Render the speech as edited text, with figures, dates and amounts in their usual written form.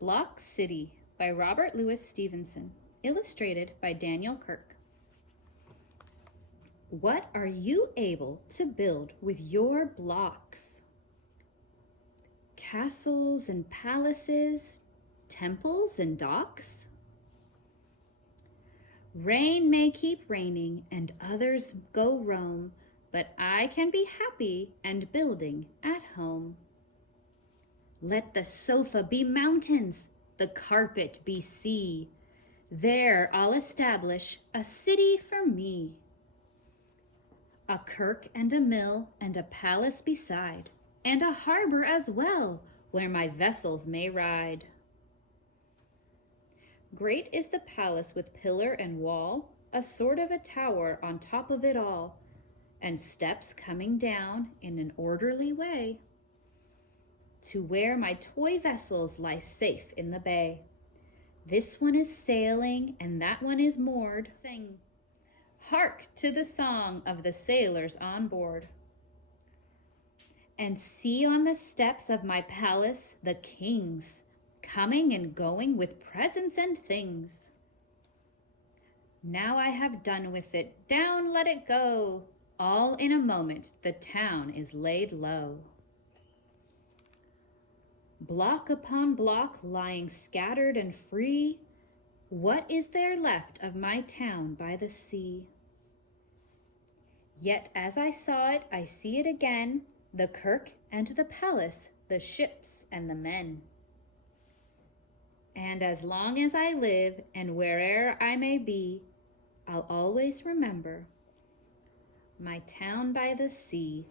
Block City by Robert Louis Stevenson, illustrated by Daniel Kirk. What are you able to build with your blocks? Castles and palaces, temples and docks? Rain may keep raining and others go roam, but I can be happy and building at home. Let the sofa be mountains, the carpet be sea. There I'll establish a city for me. A kirk and a mill and a palace beside, and a harbor as well, where my vessels may ride. Great is the palace with pillar and wall, a sort of a tower on top of it all, and steps coming down in an orderly way, to where my toy vessels lie safe in the bay. This one is sailing and that one is moored. Sing, hark to the song of the sailors on board. And see on the steps of my palace the kings, coming and going with presents and things. Now I have done with it, down let it go. All in a moment the town is laid low. Block upon block lying scattered and free, what is there left of my town by the sea? Yet as I saw it, I see it again, the kirk and the palace, the ships and the men. And as long as I live and where'er I may be, I'll always remember my town by the sea.